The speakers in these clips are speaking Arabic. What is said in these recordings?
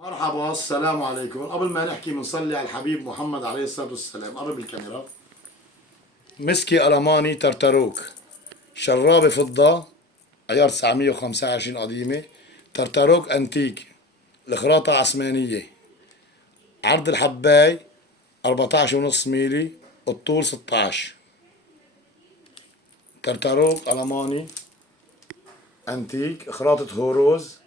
مرحبا، السلام عليكم. قبل ما نحكي بنصلي على الحبيب محمد عليه الصلاة والسلام. قرب الكاميرا. مسكي ألماني ترتروك، شرابة فضة عيار 925 قديمة، ترتروك أنتيك، الخراطة عثمانية، عرض الحباي 14.5 ميلي، الطول 16. ترتروك ألماني أنتيك، خراطة هوروز.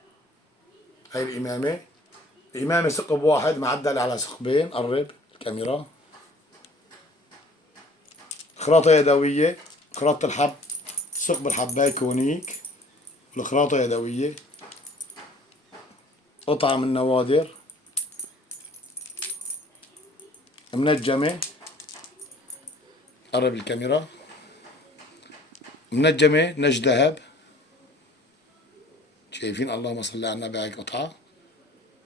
هاي الإمامة ثقب واحد معدل على ثقبين. قرب الكاميرا. خراطة يدوية، خراطة الحب ثقب الحباية كونيك، الخراطة يدوية، قطعة من نوادر منجمة. قرب الكاميرا. منجمة نج ذهب. شايفين؟ اللهم صل على النبي. هاي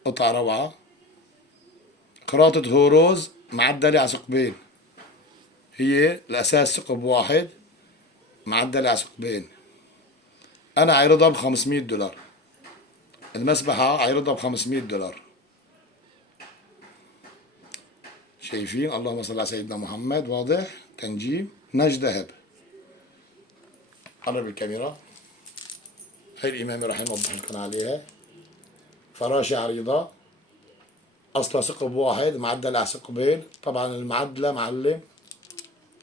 قطعة روعة. خراطة هوروز معدلة على ثقبين، هي الأساس ثقب واحد معدلة على ثقبين. أنا عيرضها ب$500. المسبحة عيرضها ب$500. شايفين؟ اللهم صل على سيدنا محمد. واضح؟ تنجيم نج ذهب. قرب الكاميرا. هاي الإمامة راح نوضح لكم عليها. فراشة عريضة، أصلها ثقب واحد معدلة على ثقبين. طبعا المعدلة معلم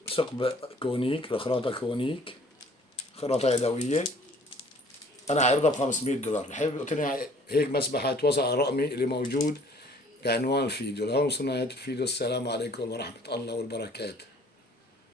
ثقب كونيك، الخراطة كونيك، خراطة يدوية. أنا عارضها ب$500. بحب قلت هيك مسبحة توصل على رقمي اللي موجود بعنوان الفيديو. لهون وصلنا نهاية الفيديو. السلام عليكم ورحمة الله والبركات.